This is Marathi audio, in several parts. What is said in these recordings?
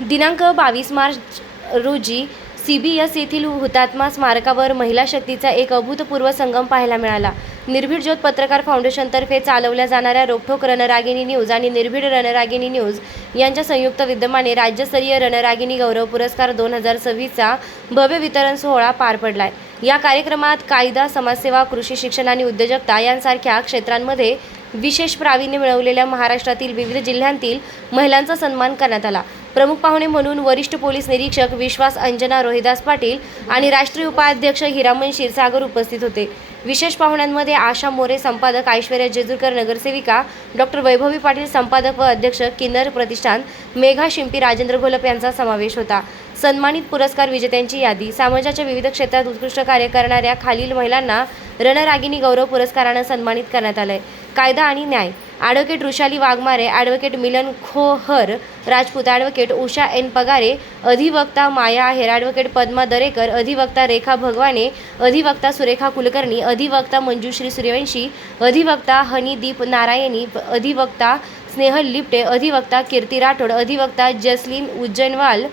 दिनांक 22 मार्च रोजी CBS येथील हुतात्मा स्मारकावर महिला शक्तीचा एक अभूतपूर्व संगम पाहायला मिळाला. निर्भीड ज्योत पत्रकार फाउंडेशनतर्फे चालवल्या जाणाऱ्या रोखोक रणरागिणी न्यूज आणि निर्भीड रणरागिणी न्यूज यांच्या संयुक्त विद्यमाने राज्यस्तरीय रणरागिणी गौरव पुरस्कार 2026चा भव्य वितरण सोहळा पार पडलाय. या कार्यक्रमात कायदा, समाजसेवा, कृषी शिक्षण आणि उद्योजकता यांसारख्या क्षेत्रांमध्ये विशेष प्रावीण्य मिळवलेल्या महाराष्ट्रातील विविध जिल्ह्यांतील महिलांचा सन्मान करण्यात आला. प्रमुख पाहुणे म्हणून वरिष्ठ पोलीस निरीक्षक विश्वास अंजना रोहिदास पाटील आणि राष्ट्रीय उपाध्यक्ष हिरामन क्षीरसागर उपस्थित होते. विशेष पाहुण्यांमध्ये आशा मोरे संपादक, ऐश्वर्या जेजुरकर नगरसेविका, डॉक्टर वैभवी पाटील संपादक व अध्यक्ष, किन्नर प्रतिष्ठान, मेघा शिंपी, राजेंद्र घोलप यांचा समावेश होता. सन्मानित पुरस्कार विजेत्यांची यादी. समाजाच्या विविध क्षेत्रात उत्कृष्ट कार्य करणाऱ्या खालील महिलांना रणरागिणी गौरव पुरस्कारानं सन्मानित करण्यात आलंय. कायदा आणि न्याय: ॲडव्होकेट ऋषाली वाघमारे, ॲडव्होकेट मिलन खोहर राजपूत, ॲडव्होकेट उषा एन पगारे, अधिवक्ता माया आहेर, ॲडव्होकेट पद्मा दरेकर, अधिवक्ता रेखा भगवाने, अधिवक्ता सुरेखा कुलकर्णी, अधिवक्ता मंजुश्री सूर्यवंशी, अधिवक्ता हनीदीप नारायणी, अधिवक्ता स्नेहल लिप्टे, अधिवक्ता कीर्ती राठोड, अधिवक्ता जसलीन उज्जैनवाल,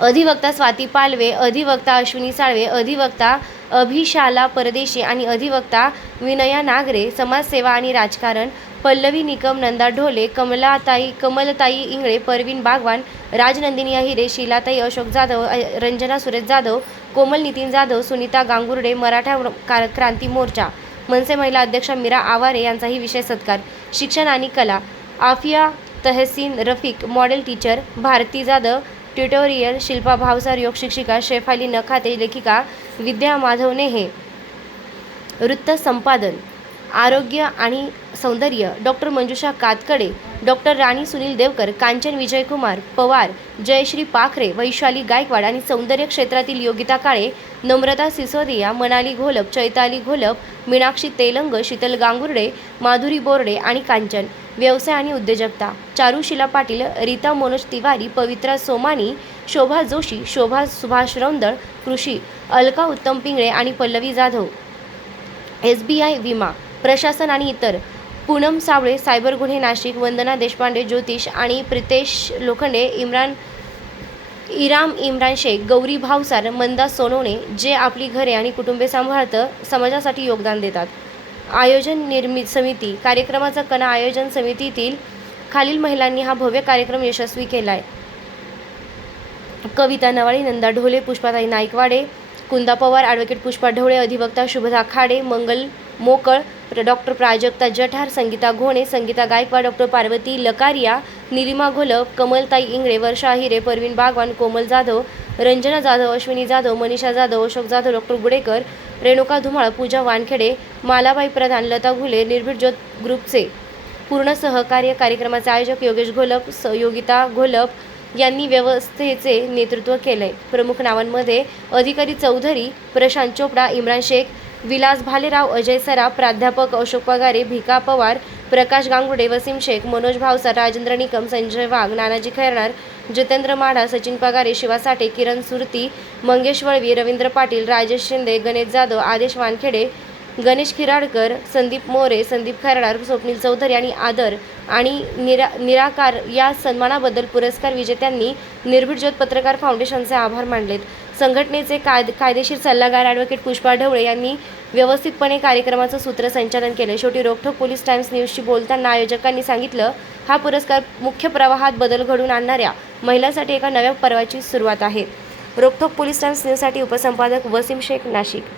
अधिवक्ता स्वाती पालवे, अधिवक्ता अश्विनी साळवे, अधिवक्ता अभिशाला परदेशी आणि अधिवक्ता विनया नागरे. समाजसेवा आणि राजकारण: पल्लवी निकम, नंदा ढोले, कमलताई इंगळे, परवीन बागवान, राजनंदिनी अहिरे, शीलाताई अशोक जाधव, रंजना सुरेश जाधव, कोमल नितीन जाधव, सुनीता गांगुर्डे, मराठा क्रांती मोर्चा. मनसे महिला अध्यक्षा मीरा आवारे यांचाही विशेष सत्कार. शिक्षण आणि कला: Afiya Tahseen Rafiq, model teacher, Bharati Jadhav, tutorial, Shilpa Bhavsar, योग शिक्षिका, शेफाली नखाते, लेखिका, विद्या माधव नेहे. वृत्त संपादन, आरोग्य आणि सौंदर्य: डॉक्टर मंजुषा कातकडे, डॉक्टर राणी सुनील देवकर, कांचन विजयकुमार पवार, जयश्री पाखरे, वैशाली गायकवाड आणि सौंदर्य क्षेत्रातील योगिता काळे, नम्रता सिसोदिया, मनाली घोलप, चैताली घोलप, मीनाक्षी तेलंग, शीतल गांगुर्डे, माधुरी बोर्डे आणि कांचन. व्यवसाय आणि उद्योजकता: चारुशिला पाटील, रीता मनोज तिवारी, पवित्रा सोमानी, शोभा जोशी, शोभा सुभाष रौंदळ, कृषी, अलका उत्तम पिंगळे आणि पल्लवी जाधव. SBI विमा, प्रशासन आणि इतर: पूनम सावळे, सायबर गुन्हे नाशिक, वंदना देशपांडे, ज्योतिष आणि प्रितेश लोखंडे, इराम शेख, गौरी भावसार, मंदा सोनवणे, जे आपली घरे आणि कुटुंबे सांभाळतं समाजासाठी योगदान देतात. आयोजन समिती: कार्यक्रमाचा कणा आयोजन समितीतील खालील महिलांनी हा भव्य कार्यक्रम यशस्वी केलाय. कविता नवाळी, नंदा ढोले, पुष्पाताई नाईकवाडे, कुंदा पवार, ॲडव्होकेट पुष्पा ढवळे, अधिवक्ता शुभदा खाडे, मंगल मोकळ, डॉक्टर प्राजक्ता जठार, संगीता घोणे, संगीता गायकवाड, डॉक्टर पार्वती लकारिया, निलिमा घोलप, कमलताई इंगळे, वर्षा अहिरे, परवीन बागवान, कोमल जाधव, रंजना जाधव, अश्विनी जाधव, मनीषा जाधव, अशोक जाधव, डॉक्टर गुडेकर, रेणुका धुमाळ, पूजा वानखेडे, मालाबाई प्रधान, लता घुले. निर्भीड ज्योत ग्रुपचे पूर्ण सहकार्य. कार्यक्रमाचे आयोजक योगेश घोलप, योगिता घोलप यांनी व्यवस्थेचे नेतृत्व केलंय. प्रमुख नावांमध्ये अधिकारी चौधरी, प्रशांत चोपडा, इम्रान शेख, विलास भालेराव, अजय सराफ, प्राध्यापक अशोक पगारे, भिका पवार, प्रकाश गांगुर्डे, वसीम शेख, मनोज भावसार, राजेंद्र निकम, संजय वाघ, नानाजी खैरनार, जितेंद्र माढा, सचिन पगारे, शिवा साठे, किरण सुरती, मंगेश वळवी, रवींद्र पाटील, राजेश शिंदे, गणेश जाधव, आदेश वानखेडे, गणेश खिराडकर, संदीप मोरे, संदीप खैरनार, स्वप्नील चौधरी आणि आदर आणि निराकार. या सन्मानाबद्दल पुरस्कार विजेत्यांनी निर्भीड ज्योत पत्रकार फाउंडेशनचे आभार मानलेत. संघटनेचे कायदेशीर सल्लागार ॲडव्होकेट पुष्पा ढवळे यांनी व्यवस्थितपणे कार्यक्रमाचं सूत्रसंचालन केलं. शेवटी रोखोक पोलीस टाइम्स न्यूजशी बोलताना आयोजकांनी सांगितलं, हा पुरस्कार मुख्य प्रवाहात बदल घडवून आणणाऱ्या महिलांसाठी एका नव्या पर्वाची सुरुवात आहे. रोखोक पोलीस टाइम्स न्यूजसाठी उपसंपादक वसीम शेख, नाशिक.